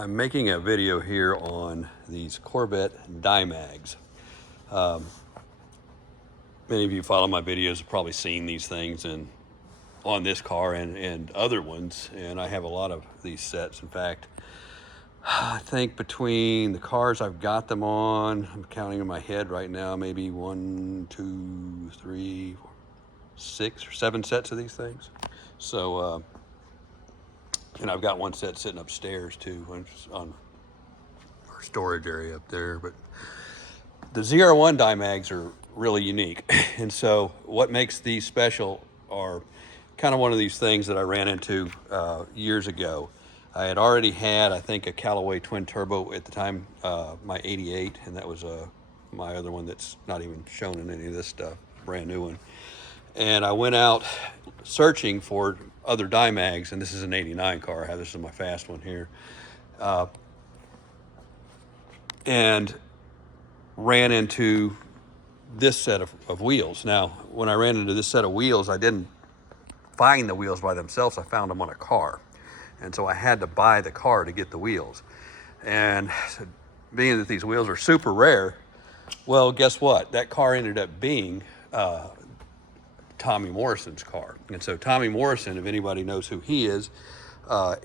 I'm making a video here on these Corvette Dymags. Many of you follow my videos have probably seen these things on this car and other ones, and I have a lot of these sets. In fact, I think between the cars I've got them on, I'm counting in my head right now, maybe 1, 2, 3, 4, 6 or 7 sets of these things. So, and I've got one set sitting upstairs too, on our storage area up there. But the ZR1 Dymags are really unique. And so what makes these special are kind of one of these things that I ran into years ago. I had already had, I think, a Callaway twin turbo at the time, my 88, and that was my other one that's not even shown in any of this stuff, brand new one. And I went out searching for other Dymags, and this is an 89 car. This is my fast one here. And ran into this set of wheels. Now, when I ran into this set of wheels, I didn't find the wheels by themselves. I found them on a car. And so I had to buy the car to get the wheels. And being that these wheels are super rare, well, guess what? That car ended up being Tommy Morrison's car. And so Tommy Morrison, if anybody knows who he is,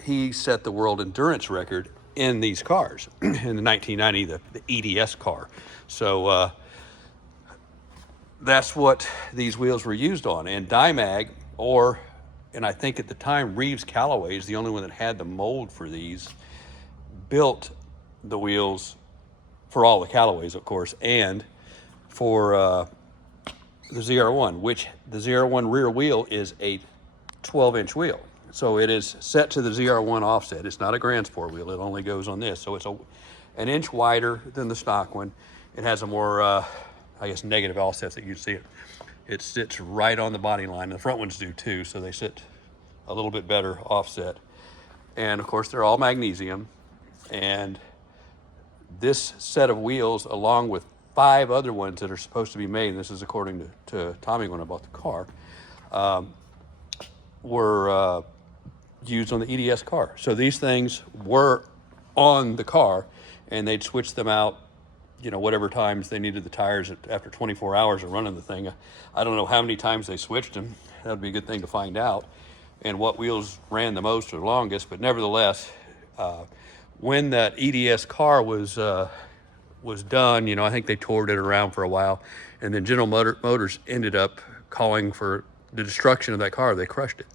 he set the world endurance record in these cars in the 1990, the EDS car. So that's what these wheels were used on. And Dymag, and I think at the time Reeves Callaway is the only one that had the mold for these, built the wheels for all the Callaways, of course, and for the ZR1, which the ZR1 rear wheel is a 12-inch wheel. So it is set to the ZR1 offset. It's not a Grand Sport wheel. It only goes on this. So it's an inch wider than the stock one. It has a more, I guess, negative offset that you see it. It sits right on the body line. The front ones do too, so they sit a little bit better offset. And of course, they're all magnesium. And this set of wheels, along with 5 other ones that are supposed to be made, and this is according to Tommy when I bought the car, were used on the EDS car. So these things were on the car, and they'd switch them out, whatever times they needed the tires after 24 hours of running the thing. I don't know how many times they switched them. That would be a good thing to find out, and what wheels ran the most or the longest. But nevertheless, when that EDS car was done, I think they toured it around for a while, and then General Motors ended up calling for the destruction of that car. They crushed it.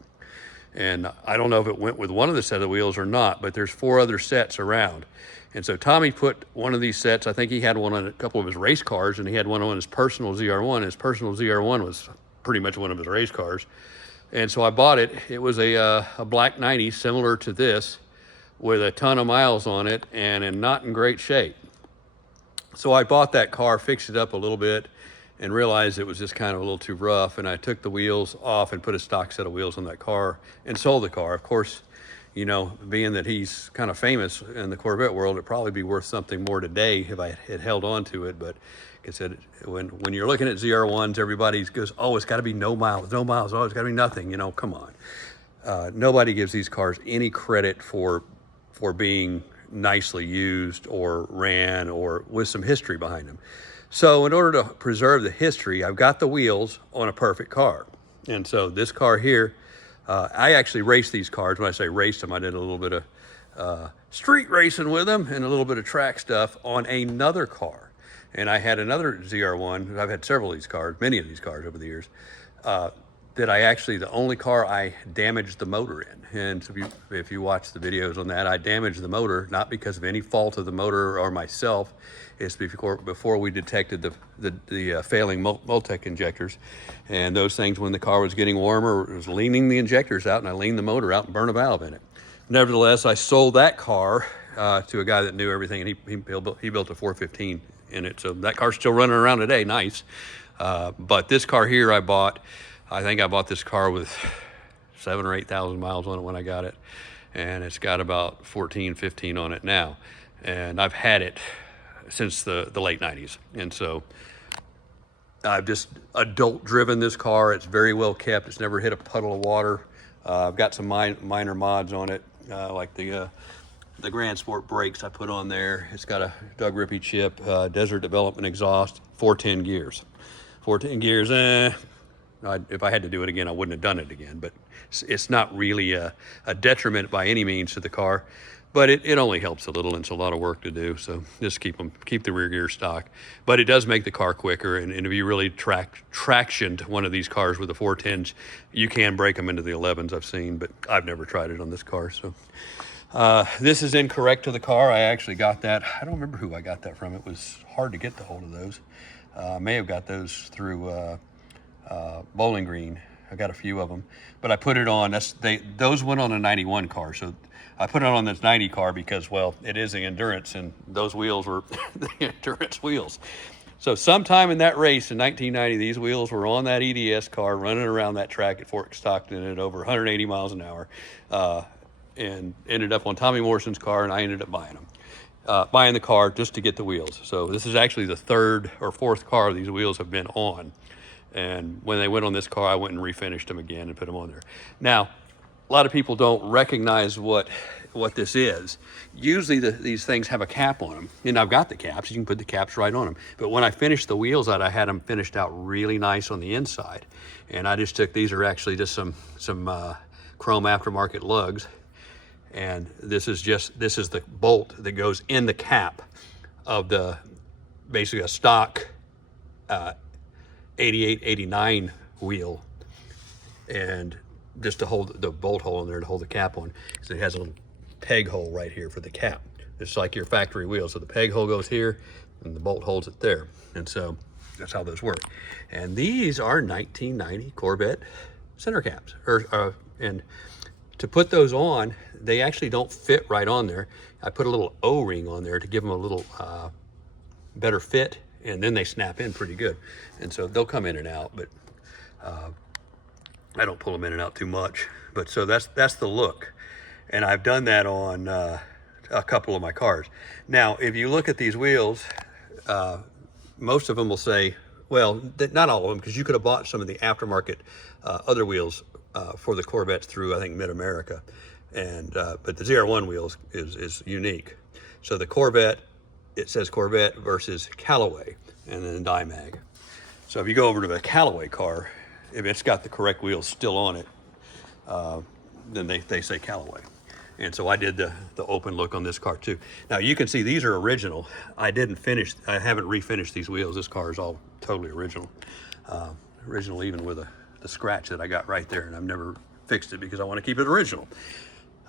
And I don't know if it went with one of the set of wheels or not, but there's 4 other sets around. And so Tommy put one of these sets, I think he had one on a couple of his race cars, and he had one on his personal ZR1. His personal ZR1 was pretty much one of his race cars. And so I bought it. It was a black 90 similar to this, with a ton of miles on it and not in great shape. So I bought that car, fixed it up a little bit, and realized it was just kind of a little too rough. And I took the wheels off and put a stock set of wheels on that car and sold the car. Of course, being that he's kind of famous in the Corvette world, it'd probably be worth something more today if I had held on to it. But like I said, when you're looking at ZR1s, everybody goes, oh, it's got to be no miles, oh, it's got to be nothing. Come on. Nobody gives these cars any credit for being nicely used or ran or with some history behind them. So in order to preserve the history, I've got the wheels on a perfect car. And so this car here, I actually raced these cars. When I say raced them, I did a little bit of street racing with them and a little bit of track stuff on another car. And I had another ZR1. I've had several of these cars, many of these cars over the years, the only car I damaged the motor in. And so if you watch the videos on that, I damaged the motor, not because of any fault of the motor or myself. It's before we detected the failing Multec injectors. And those things, when the car was getting warmer, it was leaning the injectors out, and I leaned the motor out and burned a valve in it. Nevertheless, I sold that car to a guy that knew everything, and he built a 415 in it. So that car's still running around today, nice. But this car here I think I bought this car with 7,000 or 8,000 miles on it when I got it. And it's got about 14, 15 on it now. And I've had it since the late 90s. And so I've just adult driven this car. It's very well kept. It's never hit a puddle of water. I've got some minor mods on it, like the the Grand Sport brakes I put on there. It's got a Doug Rippey chip, Desert Development exhaust, 410 gears. 410 gears, if I had to do it again, I wouldn't have done it again, but it's not really a detriment by any means to the car, but it only helps a little, and it's a lot of work to do, so just keep the rear gear stock. But it does make the car quicker, and if you really tractioned one of these cars with the 410s, you can break them into the 11s I've seen, but I've never tried it on this car, so. This is incorrect to the car. I actually got that. I don't remember who I got that from. It was hard to get the hold of those. I may have got those through Bowling Green. I got a few of them, but I put it on. Those went on a 91 car, so I put it on this 90 car because, well, it is the Endurance, and those wheels were the Endurance wheels. So sometime in that race in 1990, these wheels were on that EDS car running around that track at Fort Stockton at over 180 miles an hour. And ended up on Tommy Morrison's car, and I ended up buying them. Buying the car just to get the wheels. So this is actually the third or fourth car these wheels have been on. And when they went on this car, I went and refinished them again and put them on there. Now, a lot of people don't recognize what this is. Usually these things have a cap on them. And I've got the caps. You can put the caps right on them. But when I finished the wheels out, I had them finished out really nice on the inside. And I just took, these are actually just some chrome aftermarket lugs. And this is the bolt that goes in the cap of basically a stock 88, 89 wheel, and just to hold the bolt hole in there to hold the cap on. So it has a little peg hole right here for the cap. It's like your factory wheel. So the peg hole goes here and the bolt holds it there. And so that's how those work. And these are 1990 Corvette center caps. And to put those on, they actually don't fit right on there. I put a little O-ring on there to give them a little better fit, and then they snap in pretty good. And so they'll come in and out, but I don't pull them in and out too much. But so that's the look. And I've done that on a couple of my cars. Now, if you look at these wheels, most of them will say, well, not all of them, because you could have bought some of the aftermarket other wheels for the Corvettes through, I think, Mid-America. And but the ZR1 wheels is unique. So the Corvette, it says Corvette versus Callaway, and then Dymag. So if you go over to the Callaway car, if it's got the correct wheels still on it, then they say Callaway. And so I did the open look on this car too. Now you can see these are original. I haven't refinished these wheels. This car is all totally original. Original even with the scratch that I got right there, and I've never fixed it because I want to keep it original.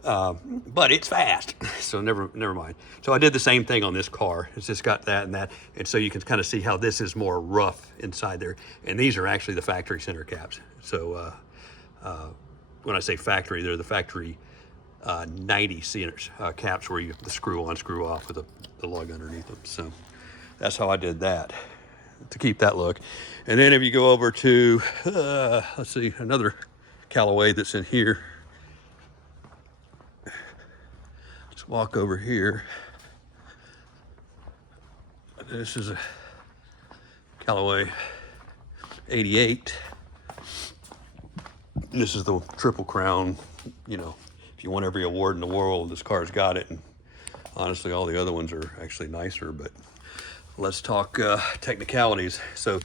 But it's fast, so never mind. So I did the same thing on this car. It's just got that and that, and so you can kind of see how this is more rough inside there. And these are actually the factory center caps. So when I say factory, they're the factory 90 centers caps where you have the screw on, screw off with the lug underneath them. So that's how I did that to keep that look. And then if you go over to let's see, another Callaway that's in here. Let's walk over here. This is a Callaway 88. This is the Triple Crown. You know, if you want every award in the world, this car's got it. And honestly, all the other ones are actually nicer, but let's talk technicalities. So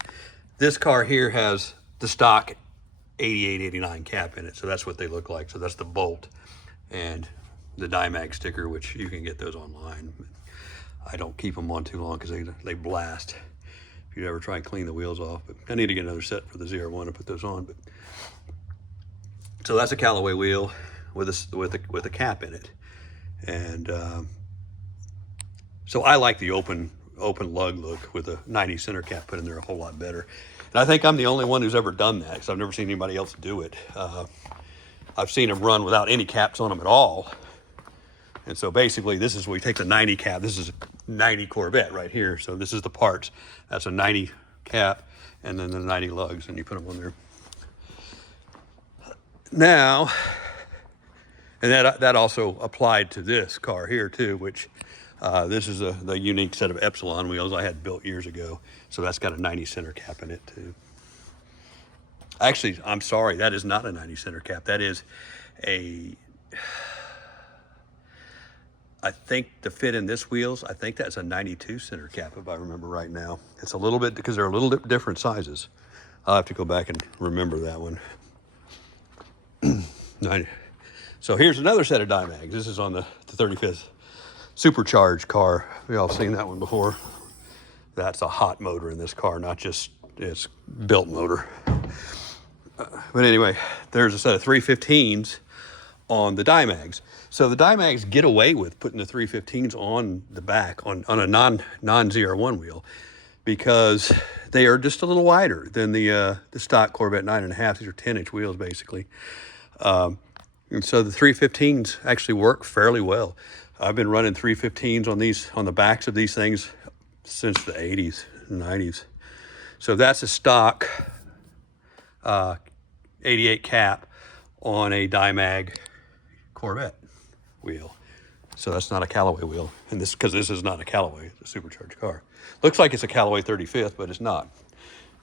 this car here has the stock 88, 89 cap in it. So that's what they look like. So that's the bolt and the Dymag sticker, which you can get those online. I don't keep them on too long because they blast if you ever try and clean the wheels off. But I need to get another set for the ZR1 to put those on. But so that's a Callaway wheel with a cap in it. And so I like the open lug look with a 90 center cap put in there a whole lot better. And I think I'm the only one who's ever done that, because I've never seen anybody else do it. I've seen them run without any caps on them at all. And so basically this is where we take the 90 cap. This is a 90 Corvette right here. So this is the parts. That's a 90 cap and then the 90 lugs, and you put them on there. Now, and that also applied to this car here too, which this is the unique set of Epsilon wheels I had built years ago. So that's got a 90 center cap in it too. Actually, I'm sorry, that is not a 90 center cap. That is I think to fit in this wheels, I think that's a 92 center cap if I remember right now. It's a little bit, because they're a little different sizes. I'll have to go back and remember that one. So here's another set of Dymags. This is on the 35th supercharged car. We all seen that one before. That's a hot motor in this car, not just its built motor. But anyway, there's a set of 315s on the Dymags. So the Dymags get away with putting the 315s on the back on a non-ZR1 wheel because they are just a little wider than the stock Corvette 9.5. These are 10-inch wheels basically. And so the 315s actually work fairly well. I've been running 315s on the backs of these things since the 80s and 90s. So that's a stock 88 cap on a Dymag Corvette wheel. So that's not a Callaway wheel. And this, because this is not a Callaway, it's a supercharged car. Looks like it's a Callaway 35th, but it's not.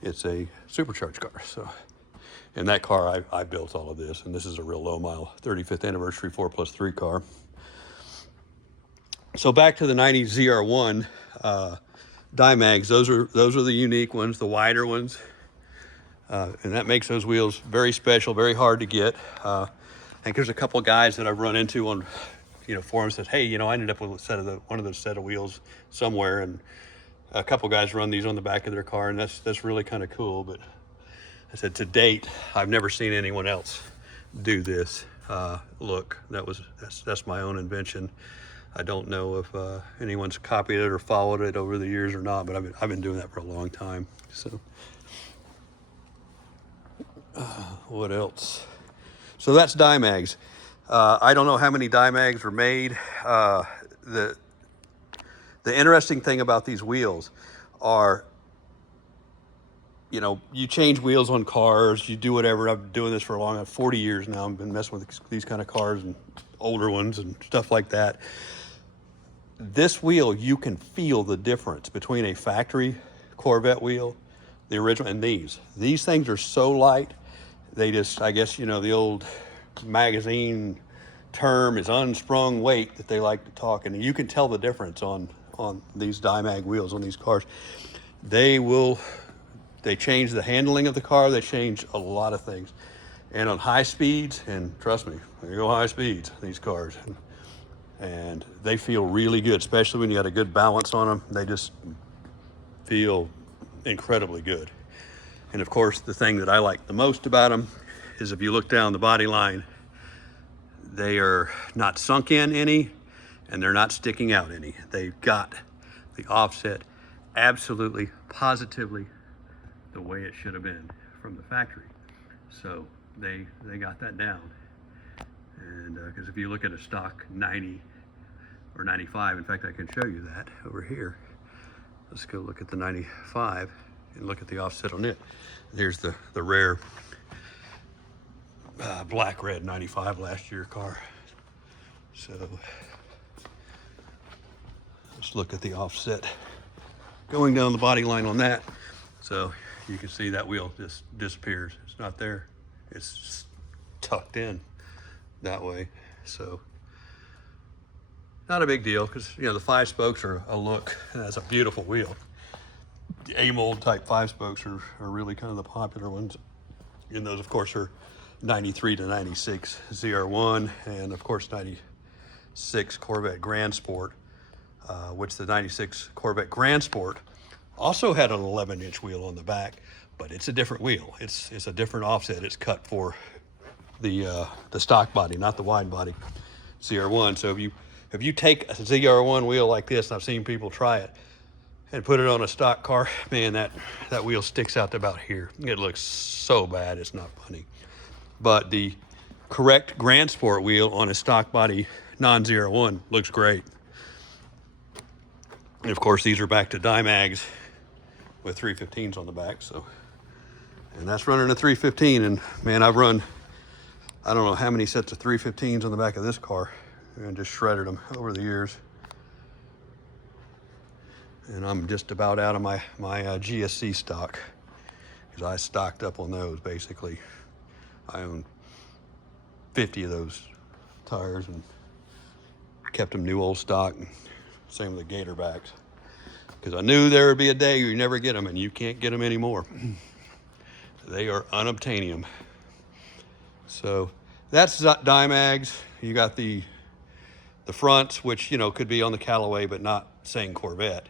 It's a supercharged car. So in that car, I built all of this, and this is a real low mile 35th anniversary 4+3 car. So back to the 90 ZR1 Dymags. Those are the unique ones, the wider ones. And that makes those wheels very special, very hard to get. I think there's a couple of guys that I've run into on, forums that, hey, I ended up with one of those set of wheels somewhere, and a couple guys run these on the back of their car, and that's really kind of cool. But I said, to date, I've never seen anyone else do this look. That's my own invention. I don't know if anyone's copied it or followed it over the years or not, but I've been doing that for a long time. So what else? So that's Dymags. I don't know how many Dymags were made. The interesting thing about these wheels are, you change wheels on cars, you do whatever. I've been doing this for a long, 40 years now. I've been messing with these kind of cars and older ones and stuff like that. This wheel, you can feel the difference between a factory Corvette wheel, the original, and these. These things are so light, they just, I guess, the old magazine term is unsprung weight that they like to talk, and you can tell the difference on these Dymag wheels on these cars. They change the handling of the car, they change a lot of things. And on high speeds, and trust me, they go high speeds, these cars. And they feel really good, especially when you got a good balance on them. They just feel incredibly good. And of course, the thing that I like the most about them is if you look down the body line, they are not sunk in any, and they're not sticking out any. They've got the offset absolutely, positively the way it should have been from the factory. So they got that down. And because if you look at a stock 90 or 95, in fact, I can show you that over here. Let's go look at the 95 and look at the offset on it. There's the rare black red 95 last year car. So let's look at the offset going down the body line on that. So you can see that wheel just disappears. It's not there. It's tucked in that way. So not a big deal, because the 5 spokes are a look, and that's a beautiful wheel. The A-mold type 5 spokes are really kind of the popular ones. And those, of course, are 93 to 96 ZR1, and of course 96 Corvette Grand Sport, which the 96 Corvette Grand Sport also had an 11-inch wheel on the back, but it's a different wheel. It's a different offset. It's cut for the stock body, not the wide body ZR1. So if you take a ZR1 wheel like this, and I've seen people try it, and put it on a stock car, man, that wheel sticks out to about here. It looks so bad, it's not funny. But the correct Grand Sport wheel on a stock body non-ZR1 looks great. And of course, these are back to Dymags with 315s on the back. So, and that's running a 315. And man, I've run, I don't know how many sets of 315s on the back of this car, and just shredded them over the years. And I'm just about out of my GSC stock, because I stocked up on those basically. I own 50 of those tires, and kept them new old stock. Same with the Gator backs, because I knew there would be a day you never get them, and you can't get them anymore. They are unobtainium. So that's Dymags. You got the fronts, which, you know, could be on the Callaway but not saying Corvette,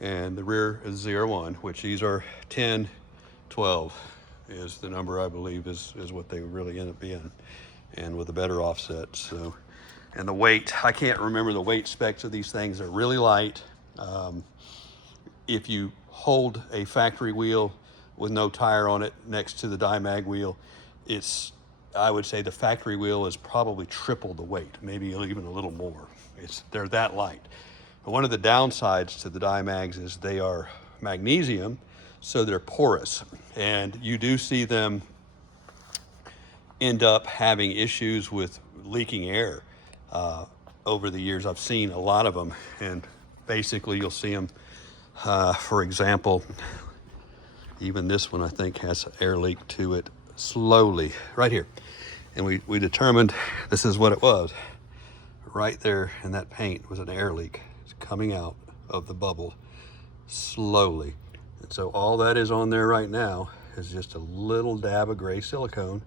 and the rear is ZR1, which these are 10, 12 is the number, I believe, is what they really end up being, and with a better offset. So, and the weight, I can't remember the weight specs of these things. They're really light. If you hold a factory wheel with no tire on it next to the Dymag wheel, I would say the factory wheel is probably triple the weight, maybe even a little more. They're that light. But one of the downsides to the Dymags is they are magnesium, so they're porous, and you do see them end up having issues with leaking air. Over the years, I've seen a lot of them, and basically you'll see them, for example, even this one I think has an air leak to it slowly, right here. And we determined this is what it was. Right there in that paint was an air leak. It's coming out of the bubble slowly. And so all that is on there right now is just a little dab of gray silicone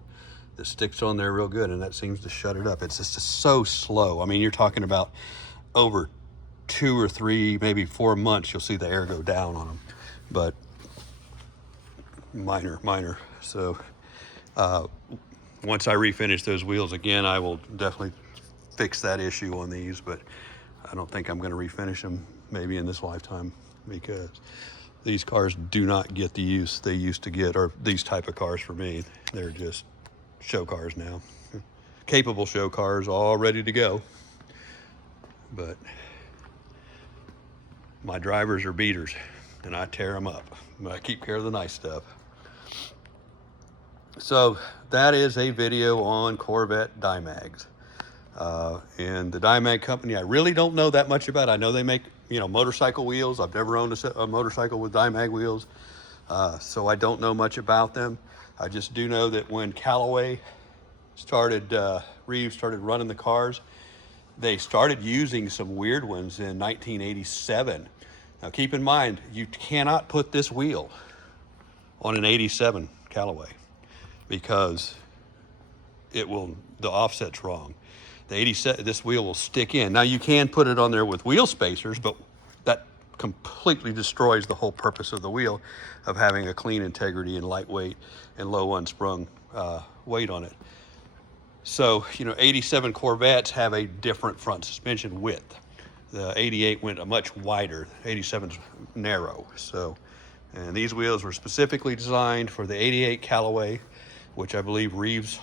that sticks on there real good, and that seems to shut it up. It's just so slow. I mean, you're talking about over 2 or 3, maybe 4 months, you'll see the air go down on them, but minor. So once I refinish those wheels again, I will definitely fix that issue on these, but I don't think I'm going to refinish them maybe in this lifetime, because these cars do not get the use they used to get, or these type of cars for me. They're just show cars now, capable show cars, all ready to go. But my drivers are beaters, and I tear them up, but I keep care of the nice stuff. So that is a video on Corvette Dymags. And the Dymag company, I really don't know that much about. I know they make, you know, motorcycle wheels. I've never owned a motorcycle with Dymag wheels, so I don't know much about them. I just do know that when Callaway Reeves started running the cars, they started using some weird ones in 1987. Now keep in mind, you cannot put this wheel on an 87 Callaway, because the offset's wrong. The 87, this wheel will stick in. Now you can put it on there with wheel spacers, but that completely destroys the whole purpose of the wheel, of having a clean integrity and lightweight and low unsprung weight on it. So, you know, 87 Corvettes have a different front suspension width. The 88 went a much wider, 87's narrow. So, and these wheels were specifically designed for the 88 Callaway, which I believe Reeves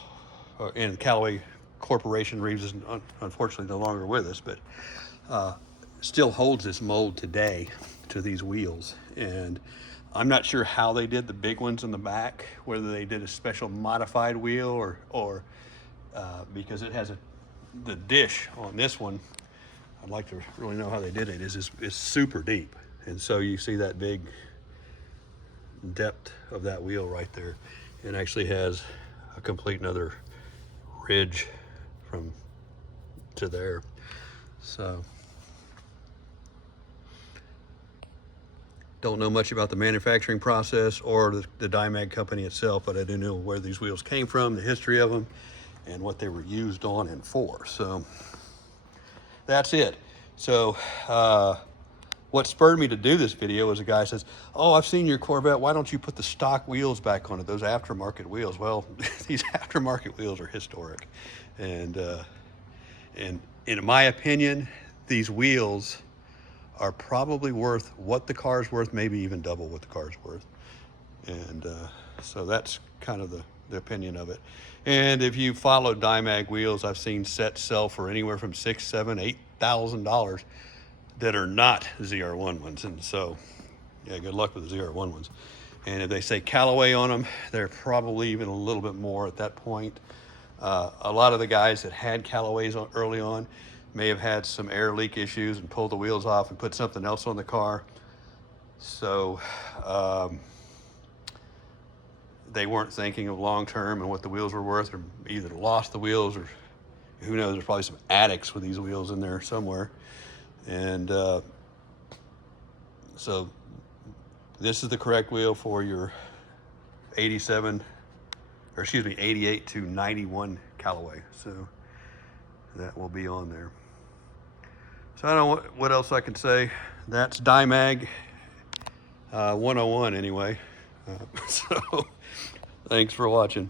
and Callaway Corporation, Reeves is unfortunately no longer with us, but still holds this mold today to these wheels. And I'm not sure how they did the big ones in the back, whether they did a special modified wheel or because it has the dish on this one. I'd like to really know how they did it. It's super deep, and so you see that big depth of that wheel right there. It actually has a complete another ridge from to there. So don't know much about the manufacturing process or the Dymag company itself, but I do know where these wheels came from, the history of them, and what they were used on and for. So that's it. So what spurred me to do this video was a guy says, "Oh, I've seen your Corvette. Why don't you put the stock wheels back on it, those aftermarket wheels?" Well, these aftermarket wheels are historic. And in my opinion, these wheels are probably worth what the car's worth, maybe even double what the car's worth. And so that's kind of the opinion of it. And if you follow Dymag wheels, I've seen sets sell for anywhere from $6,000, $7,000, $8,000 that are not ZR1 ones. And so, yeah, good luck with the ZR1 ones. And if they say Callaway on them, they're probably even a little bit more at that point. A lot of the guys that had Callaways early on may have had some air leak issues and pulled the wheels off and put something else on the car. So they weren't thinking of long-term and what the wheels were worth, or either lost the wheels or who knows, there's probably some addicts with these wheels in there somewhere. And so this is the correct wheel for your 87, or excuse me, 88 to 91 Callaway. So that will be on there. So I don't know what else I can say. That's Dymag 101 anyway. So thanks for watching.